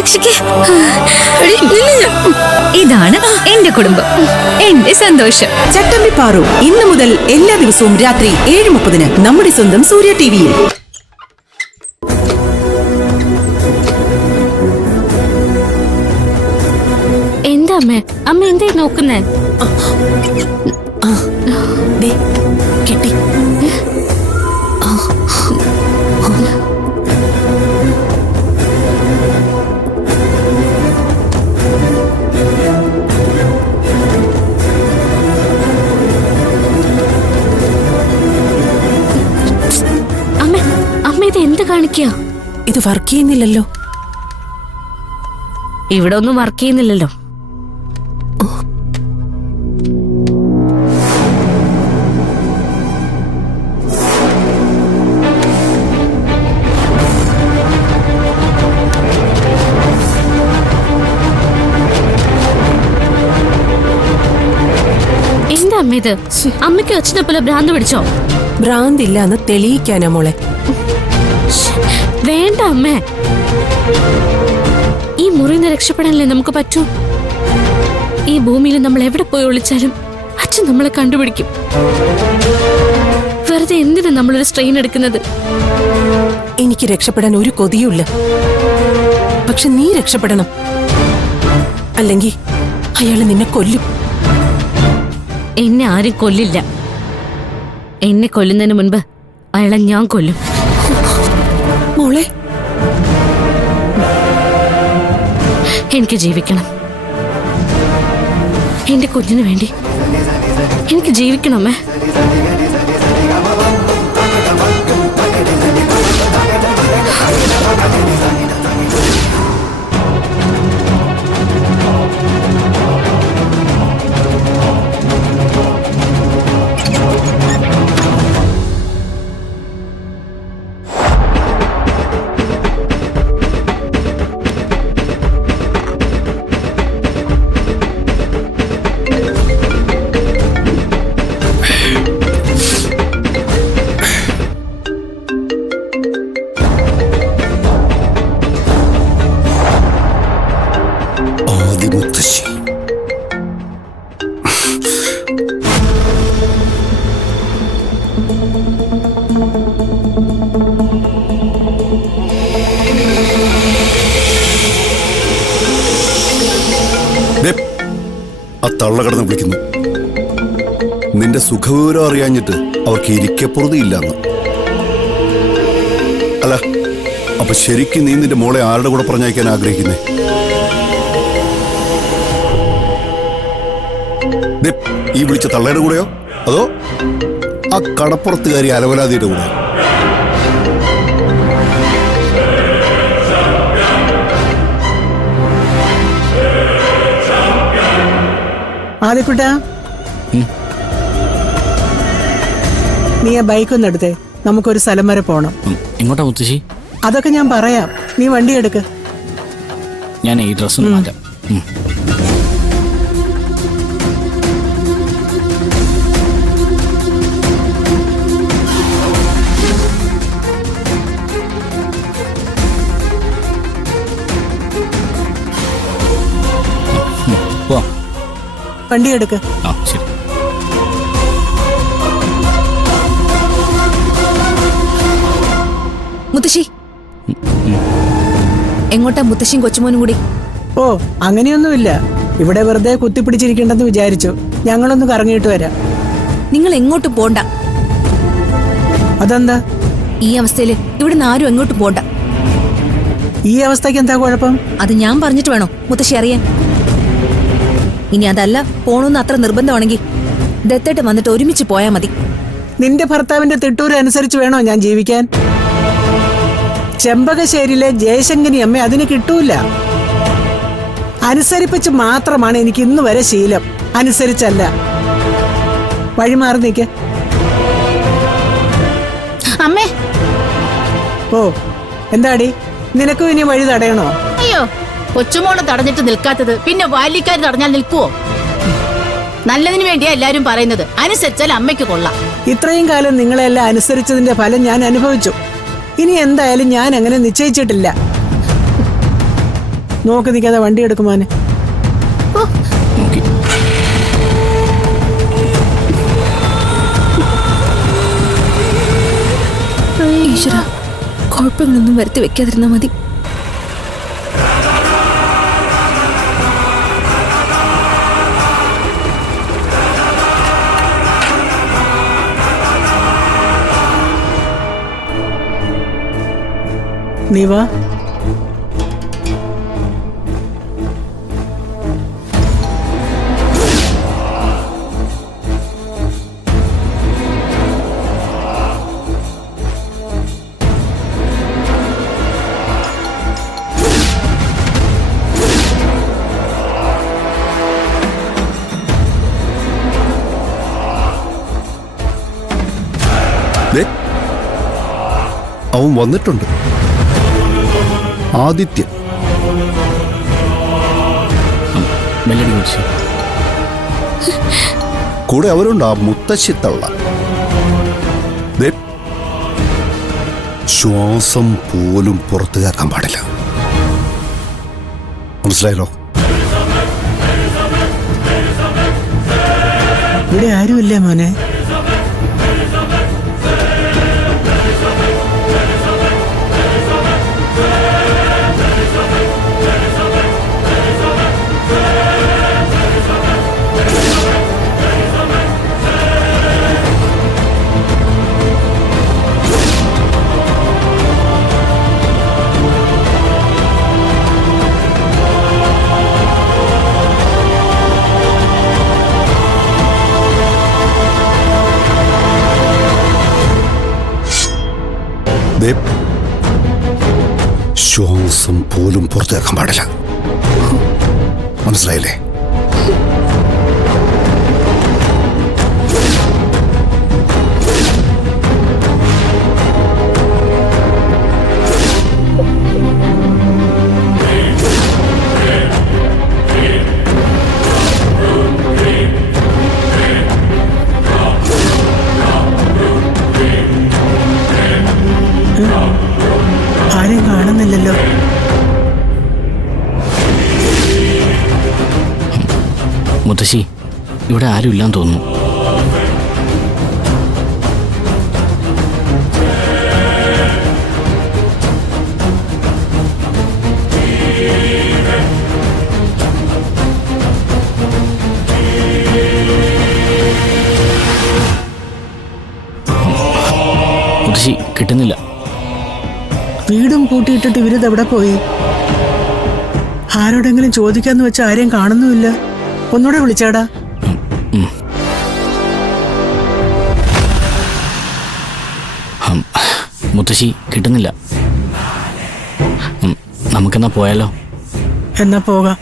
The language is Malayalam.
രക്ഷിക്ക്. ഇതാണ് എന്റെ കുടുംബം, എന്റെ സന്തോഷം. ചട്ടമ്പി പാറു ഇന്നു മുതൽ എല്ലാ ദിവസവും രാത്രി 7:30 നമ്മുടെ സ്വന്തം സൂര്യ ടിവിയിൽ. എന്താ അമ്മ എന്തേ നോക്കുന്നേ? കെട്ടി അമ്മ ഇത് എന്ത് കാണിക്കുക? ഇത് വർക്ക് ചെയ്യുന്നില്ലല്ലോ. ഇവിടെ ഒന്നും വർക്ക് ചെയ്യുന്നില്ലല്ലോ. എന്താ അമ്മ ഇത്? അമ്മയ്ക്ക് അച്ഛനെ പോലെ ഭ്രാന്ത് പിടിച്ചോ? ഭ്രാന്തില്ല എന്ന് തെളിയിക്കാനാ മോളെ. വേണ്ട അമ്മേ, ഈ മുറിന്ന് രക്ഷപ്പെടാനല്ലേ നമുക്ക് പറ്റൂ. ഈ ഭൂമിയിൽ നമ്മൾ എവിടെ പോയി ഒളിച്ചാലും അച്ഛൻ നമ്മളെ കണ്ടുപിടിക്കും. വെറുതെ എന്തിനാ നമ്മളൊരു സ്ട്രെയിൻ എടുക്കുന്നത്? എനിക്ക് രക്ഷപ്പെടാൻ ഒരു കൊതിയുമില്ല. പക്ഷെ നീ രക്ഷപ്പെടണം, അല്ലെങ്കിൽ അയാള് നിന്നെ കൊല്ലും. എന്നെ ആരും കൊല്ലില്ല. എന്നെ കൊല്ലുന്നതിന് മുൻപ് അയാളെ ഞാൻ കൊല്ലും. മോളെ, എനിക്ക് ജീവിക്കണം. എന്റെ കുഞ്ഞിന് വേണ്ടി എനിക്ക് ജീവിക്കണമേ. ആ തള്ള കടന്ന് വിളിക്കുന്നു. നിന്റെ സുഖവിവരം അറിയാഞ്ഞിട്ട് അവർക്ക് ഇരിക്കപ്പുറതിയില്ലെന്ന്. അല്ല, അപ്പൊ ശരിക്കും നീ നിന്റെ മോളെ ആരുടെ കൂടെ പറഞ്ഞയക്കാൻ ആഗ്രഹിക്കുന്നേ? ഈ വിളിച്ച തള്ളയുടെ കൂടെയോ അതോ ആ കടപ്പുറത്തുകാരി അലവലാതിയുടെ കൂടെ? ആദിക്കുട്ടാ, നീ ആ ബൈക്കൊന്ന് എടുത്തേ, നമുക്കൊരു സ്ഥലം വരെ പോണം. എങ്ങോട്ടാ മുത്തശ്ശി? അതൊക്കെ ഞാൻ പറയാം, നീ വണ്ടി എടുക്ക്. ഞാൻ ഈ ഡ്രസ്സ് മാറ്റാം. വണ്ടി എടുക്ക്. ആ ശരി. മുത്തശ്ശി, എങ്ങോട്ടാ മുത്തശ്ശിയും കൊച്ചുമോനും കൂടി? ഓ, അങ്ങനെയൊന്നുമില്ല. ഇവിടെ വെറുതെ കുത്തിപ്പിടിച്ചിരിക്കണ്ടെന്ന് വിചാരിച്ചു. ഞങ്ങളൊന്ന് കറങ്ങിയിട്ട് വരാം. നിങ്ങൾ എങ്ങോട്ടും പോണ്ട. അതെന്താ? ഈ അവസ്ഥയില് ഇവിടുന്ന് ആരും എങ്ങോട്ടും പോണ്ട. ഈ അവസ്ഥയ്ക്ക് എന്താ കുഴപ്പം? അത് ഞാൻ പറഞ്ഞിട്ട് വേണോ മുത്തശ്ശി അറിയാൻ? ഇനി അതല്ല പോണമെന്ന് അത്ര നിർബന്ധമാണെങ്കിൽ ദത്തേട്ട് വന്നിട്ട് ഒരുമിച്ച് പോയാൽ മതി. നിന്റെ ഭർത്താവിന്റെ തിട്ടൂര് അനുസരിച്ച് വേണോ ഞാൻ ജീവിക്കാൻ? ചെമ്പകശ്ശേരിയിലെ ജയശങ്കരി അമ്മ അതിന് കിട്ടൂല. അനുസരിപ്പിച്ച് മാത്രമാണ് എനിക്ക് ഇന്ന് വരെ ശീലം, അനുസരിച്ചല്ല. വഴിമാറി നിൽക്ക്. അമ്മേ. ഓ, എന്താടി, നിനക്കും ഇനി വഴി തടയണോ? അയ്യോ, കൊച്ചുമോള് തടഞ്ഞിട്ട് നിൽക്കാത്തത് പിന്നെ ബാല്യക്കാർ തടഞ്ഞാൽ നിൽക്കുവോ? നല്ലതിനു വേണ്ടിയാ എല്ലാരും പറയുന്നത്. അനുസരിച്ചാൽ അമ്മയ്ക്ക് കൊള്ളാം. ഇത്രയും കാലം നിങ്ങളെല്ലാം അനുസരിച്ചതിന്റെ ഫലം ഞാൻ അനുഭവിച്ചു. ഇനി എന്തായാലും ഞാൻ അങ്ങനെ നിശ്ചയിച്ചിട്ടില്ല. നോക്കി നിൽക്കാതെ വണ്ടി എടുക്കുമാനെ. നോക്കി. ഈശ്വര, കുഴപ്പങ്ങളൊന്നും വരുത്തി വെക്കാതിരുന്നാ മതി. നീ വാ. ദേ, അവൻ വന്നിട്ടുണ്ട്. ആദിത്യൻ. മെല്ലടി മുത്തശ്ശി. കൂടെ അവരുണ്ട് ആ മുത്തശ്ശിത്തള്ള. ദേ, ശ്വാസം പോലും പുറത്തു കേൾക്കാൻ പാടില്ല. മനസ്സിലായല്ലോ? ഇവിടെ ആരുമില്ലേ മോനെ? ദേ, ശ്വാസം പോലും പുറത്തു കേൾക്കാൻ പാടില്ല. മനസ്സിലായില്ലേ? ആരും കാണുന്നില്ലല്ലോ. മുത്തശ്ശി, ഇവിടെ ആരും ഇല്ലാന്ന് തോന്നുന്നു. മുത്തശ്ശി, കിട്ടുന്നില്ല. വീടും പൂട്ടിയിട്ടിട്ട് ഇവരിത് എവിടെ പോയി? ആരോടെങ്കിലും ചോദിക്കാന്ന് വെച്ചാൽ ആരെയും കാണുന്നുമില്ല. ഒന്നുകൂടെ വിളിച്ചാടാ. മുത്തശ്ശി, കിട്ടുന്നില്ല. നമുക്കെന്നാ പോയാലോ? എന്നാ പോകാം.